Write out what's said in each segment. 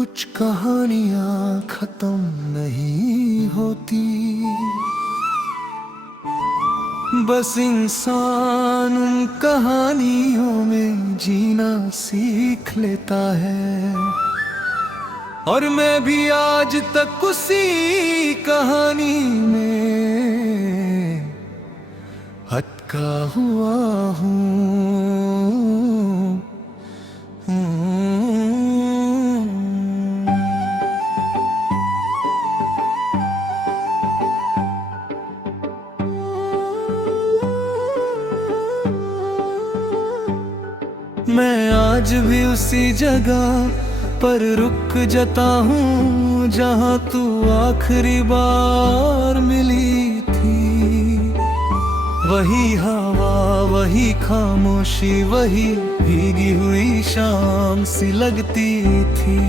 कुछ कहानियां खत्म नहीं होती, बस इंसान उन कहानियों में जीना सीख लेता है। और मैं भी आज तक उसी कहानी में अटका हुआ हूँ। मैं आज भी उसी जगह पर रुक जाता हूँ जहाँ तू आखिरी बार मिली थी। वही हवा, वही खामोशी, वही भीगी हुई शाम सी लगती थी।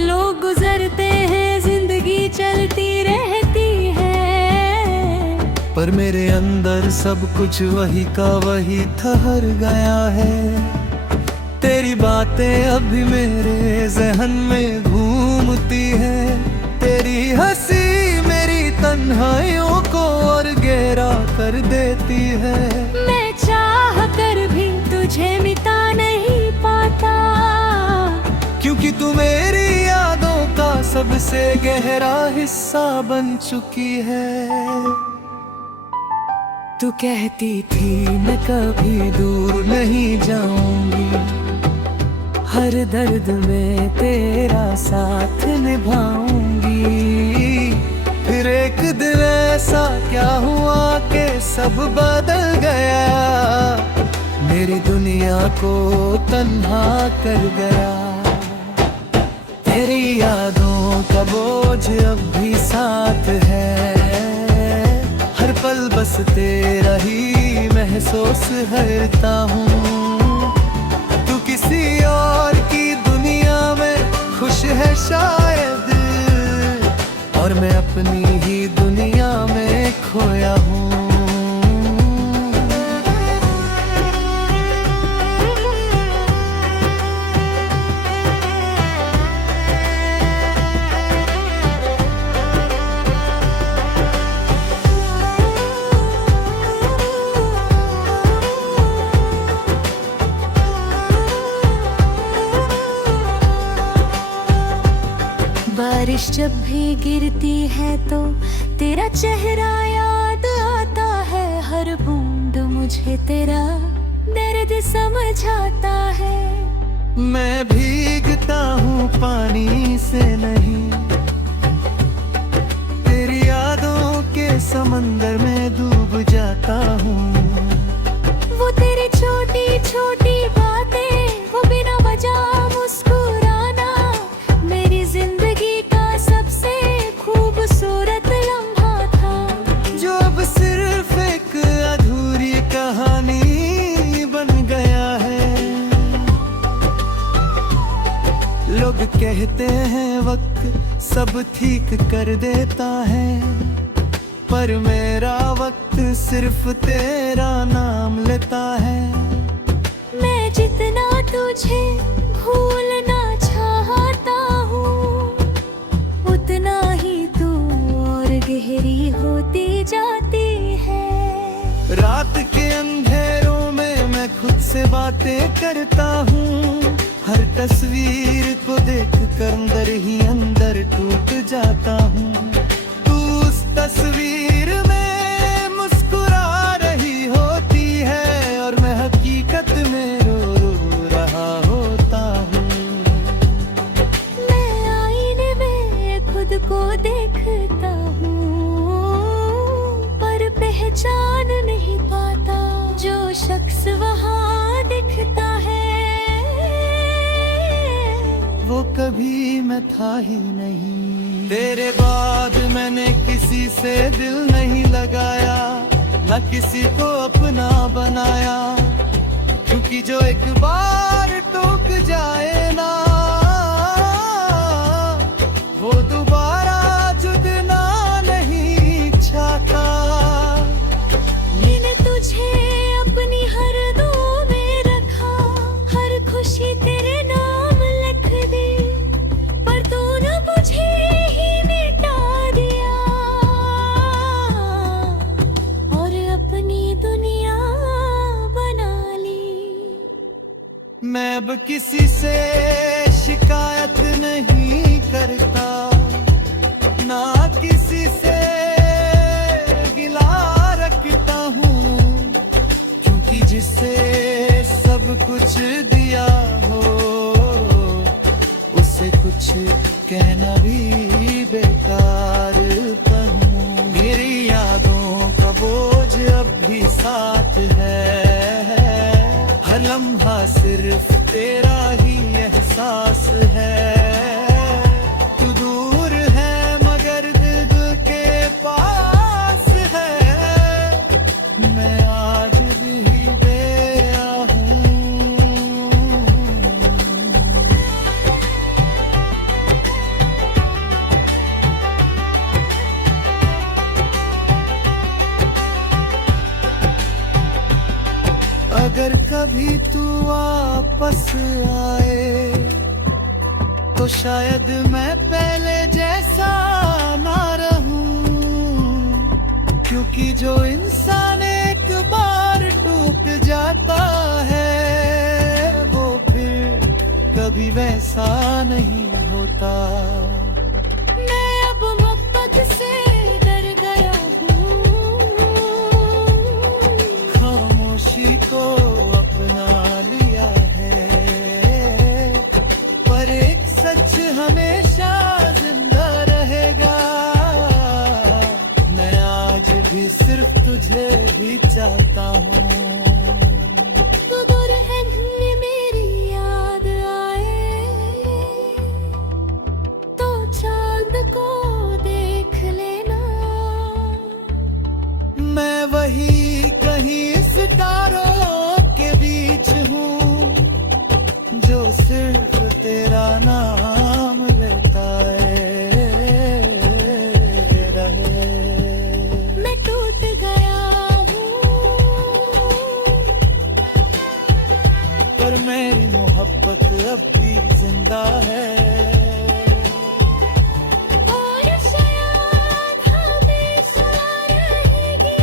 लोग गुजरते हैं, जिंदगी चलती रहती है, पर मेरे अंदर सब कुछ वही का वही ठहर गया है। तेरी बातें अभी मेरे ज़हन में घूमती है। तेरी हंसी मेरी तन्हाइयों को और गहरा कर देती है। मैं चाह कर भी तुझे मिटा नहीं पाता, क्योंकि तू मेरी यादों का सबसे गहरा हिस्सा बन चुकी है। तू कहती थी मैं कभी दूर नहीं जाऊंगी, हर दर्द में तेरा साथ निभाऊंगी। फिर एक दिन ऐसा क्या हुआ कि सब बदल गया, मेरी दुनिया को तन्हा कर गया। तेरी यादों का बोझ अब भी साथ है, हर पल बस तेरा ही महसूस करता हूँ। तू किसी और की दुनिया में खुश है शायद, और मैं अपनी ही दुनिया में खोया हूँ। बारिश जब भी गिरती है तो तेरा चेहरा याद आता है। हर बूंद मुझे तेरा दर्द समझाता है। मैं भीगता हूँ पानी से नहीं, तेरी यादों के समंदर में डूब जाता हूँ। वो तेरी छोटी छोटी बातें, वो बिना वजह मुस्कुराना, मेरी जिंदगी का सबसे खूबसूरत लम्हा था, जो अब सिर्फ एक अधूरी कहानी बन गया है। लोग कहते हैं वक्त सब ठीक कर देता है, पर मेरा वक्त सिर्फ तेरा नाम लेता है। मैं जितना तुझे भूलना चाहता हूँ, उतना ही तू और गहरी होती जाती है। रात के अंधेरों में मैं खुद से बातें करता हूँ, हर तस्वीर को देख कर अंदर ही अंदर टूट जाता हूँ। तू उस तस्वीर में मुस्कुरा रही होती है, और मैं हकीकत में रो रहा होता हूँ। मैं आईने में खुद को देखता हूँ, पर पहचान नहीं पाता जो शख्स वहाँ दिखता है, वो कभी मैं था ही नहीं। तेरे बाद मैंने किसी से दिल नहीं लगाया, न किसी को अपना बनाया, क्योंकि जो एक बार टूट जाए ना, वो दोबारा जुड़ना नहीं चाहता। मैंने तुझे अपनी हर दुआ में रखा, हर खुशी तेरे नाम लिख दी। मैं अब किसी से शिकायत नहीं करता, ना किसी से गिला रखता हूँ, क्योंकि जिससे सब कुछ दिया हो उससे कुछ कहना भी बेकार कहूँ। मेरी यादों का बोझ अब भी साथ है, हर लम्हा सिर्फ तेरा ही एहसास है। तू दूर है मगर दिल के पास है, मैं आज भी बेया हूँ। अगर कभी तू वापस आए तो शायद मैं पहले जैसा ना रहूं, क्योंकि जो इंसान एक बार टूट जाता है वो फिर कभी वैसा नहीं होता। मैं अब मोहब्बत से डर गया हूँ, खामोशी को अपना लिया है, पर एक सच हमेशा जिंदा रहेगा। मैं आज भी सिर्फ तुझे ही चाहता हूँ। तू दूर है में मेरी याद आए तो चांद को देख लेना। मैं वही कहीं सितारों के बीच हूँ जो सिर्फ तेरा नाम लेता रहे। मैं टूट गया हूँ पर मेरी मोहब्बत अब भी जिंदा है, और शायद हमेशा रहेगी।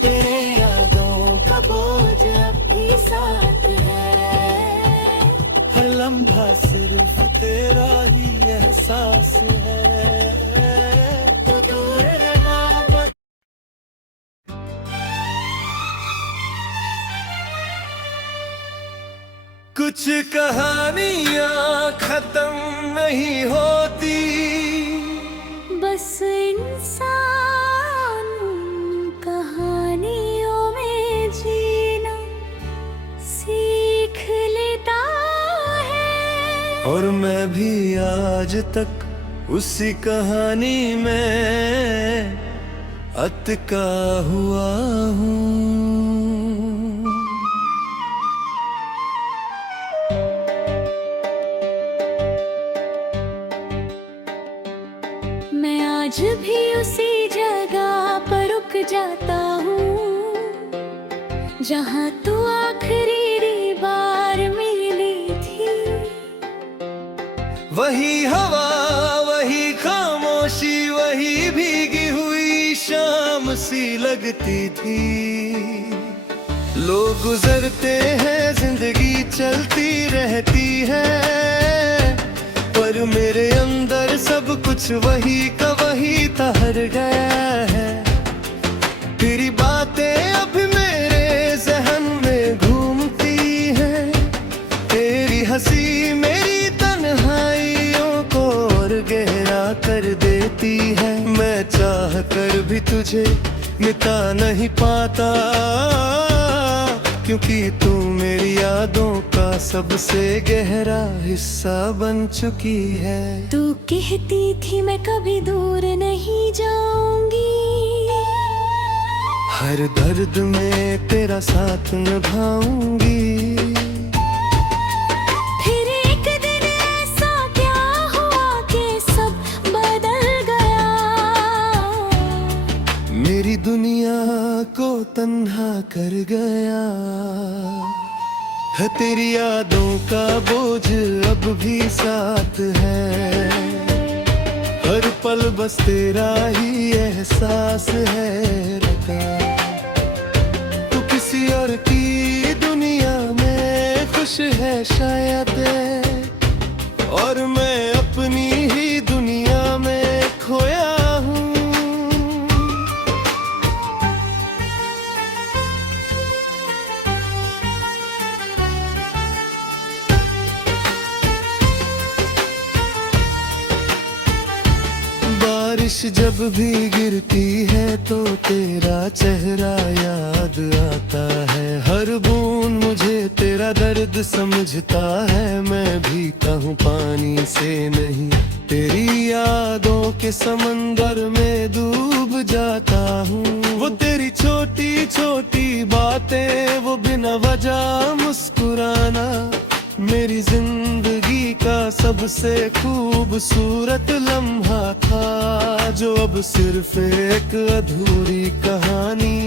तेरे यादों का बोझ अब भी साथ है, हर लम्हा सिर्फ तेरा ही एहसास है। तू दूर रहना मत। कुछ कहानियां खत्म नहीं होती, बस इंसान कहानियों में जीना सीख लेता है। और मैं भी आज तक उसी कहानी में अटका हुआ हूँ। मैं आज भी उसी जगह पर रुक जाता हूँ जहाँ तू आखिरी बार मिली थी। वही हवा, वही खामोशी, वही भीगी हुई शाम सी लगती थी। लोग गुजरते हैं, जिंदगी चलती रहती है, पर मेरे अंदर सब कुछ वही का वही ठहर गया है। तेरी बातें अब मेरे जहन में घूमती हैं, तेरी हंसी मेरी तन्हाइयों को और गहरा कर देती है। मैं चाह कर भी तुझे मिटा नहीं पाता, क्योंकि तू मेरी यादों का सबसे गहरा हिस्सा बन चुकी है। तू कहती थी मैं कभी दूर नहीं जाऊंगी, हर दर्द में तेरा साथ निभाऊंगी। फिर एक दिन ऐसा क्या हुआ कि सब बदल गया। मेरी दुनिया को तन्हा कर गया है, तेरी यादों का बोझ अब भी साथ है, हर पल बस तेरा ही एहसास है रटा। तू किसी और की दुनिया में खुश है शायद, और मैं अपनी ही दुनिया में खोया हूँ। बारिश जब भी गिरती है तो तेरा चेहरा याद आता है। हर बूंद मुझे तेरा दर्द समझता है। मैं भी कहूँ पानी से नहीं, तेरी यादों के समंदर में डूब जाता हूँ। वो तेरी छोटी छोटी बातें, वो बिना वजह मुस्कुराना, मेरी जिंदगी का सबसे खूबसूरत लम्हा था, जो अब सिर्फ एक अधूरी कहानी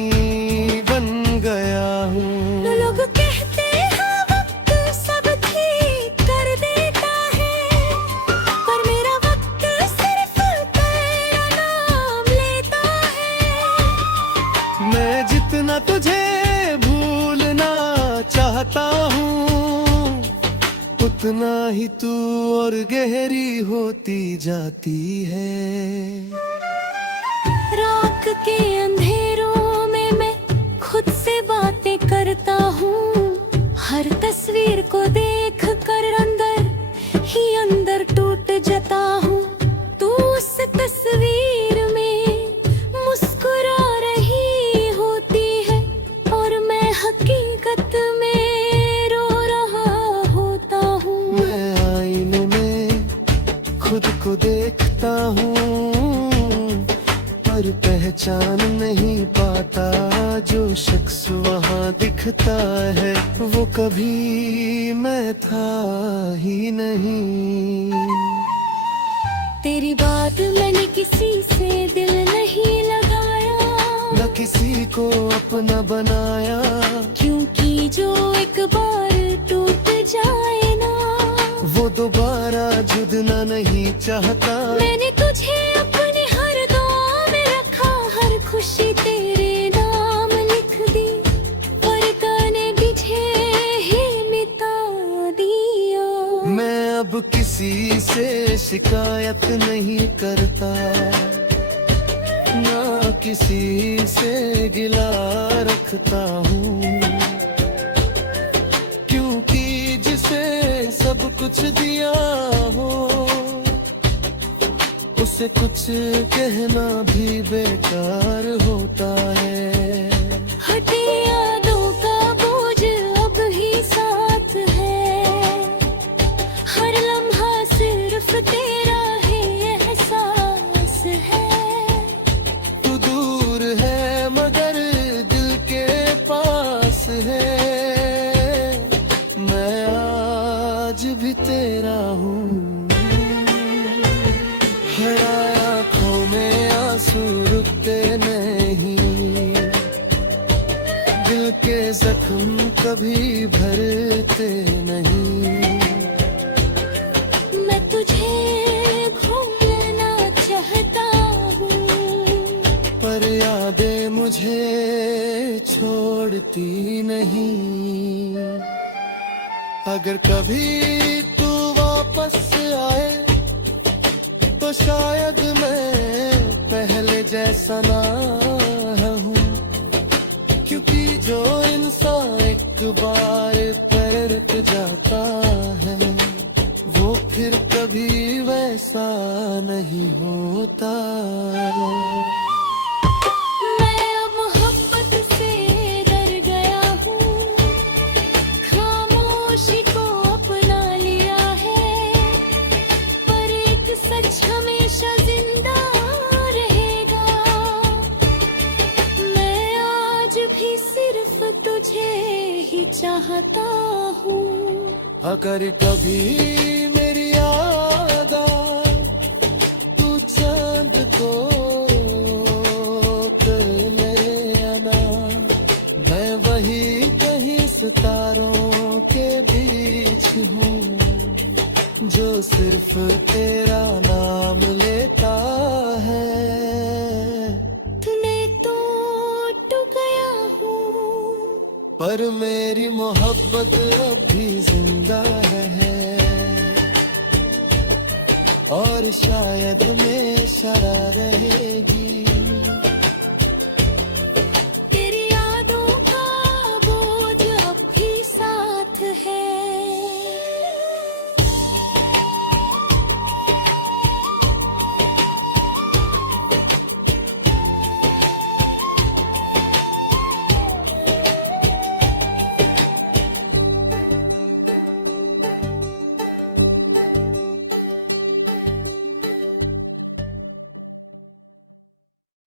बन गया हूँ। लोग कहते हैं वक्त सब ठीक कर देता है, पर मेरा वक्त सिर्फ तेरा नाम लेता है। मैं जितना तुझे भूलना चाहता हूँ, उतना ही तू और गहरी होती जाती है। रात के अंधेरों में मैं खुद से बातें करता हूँ। हर तस्वीर को देख कर अंदर ही अंदर टूट जाता हूँ। तू उस तस्वीर में मुस्कुरा रही होती है, और मैं हकीकत में रो रहा होता हूँ। मैं आईने में खुद को देखता हूँ, पर पहचान नहीं पाता। जो शख्स वहाँ दिखता है, वो कभी मैं था ही नहीं। तेरी बात मैंने किसी से दिल नहीं लगाया, न किसी को अपना बनाया, क्योंकि जो एक बार टूट जाए ना, वो दोबारा जुड़ना नहीं चाहता। मैंने तुझे अपनी हर दुआ में रखा, हर खुशी तेरे नाम लिख दी, पर तूने तुझे ही मिटा दिया। मैं अब किसी से शिकायत नहीं करता, ना किसी से गिला रखता हूँ, क्योंकि जिसे सब कुछ दिया हो, उसे कुछ कहना भी बेकार होता है। हटी यादों का बोझ अब ही साथ है, हर लम्हा सिर्फ तेरा ही एहसास है। तू दूर है मगर दिल के पास है, मैं आज भी तेरा हूँ। हर आँखों में आंसू रुकते नहीं, दिल के जख्म कभी भरते नहीं। मैं तुझे भूलना चाहता हूँ, पर यादें मुझे छोड़ती नहीं। अगर कभी तू वापस आए तो शायद मैं पहले जैसा ना हूँ, क्योंकि जो इंसान एक बार तैरत जाता है, वो फिर कभी वैसा नहीं होता। मैं अब मोहब्बत से डर गया हूँ, खामोशी को अपना लिया है, पर एक सच हमेशा जिंदा रहेगा। मैं आज भी सिर्फ तुझे ही चाहता हूँ। अगर कभी मेरी याद आए, तू चांद को कर ले आना, मैं वही कहीं सितारों के बीच हूँ, जो सिर्फ तेरा नाम लेता पर मेरी मोहब्बत अब भी जिंदा है और शायद हमेशा रहेगी।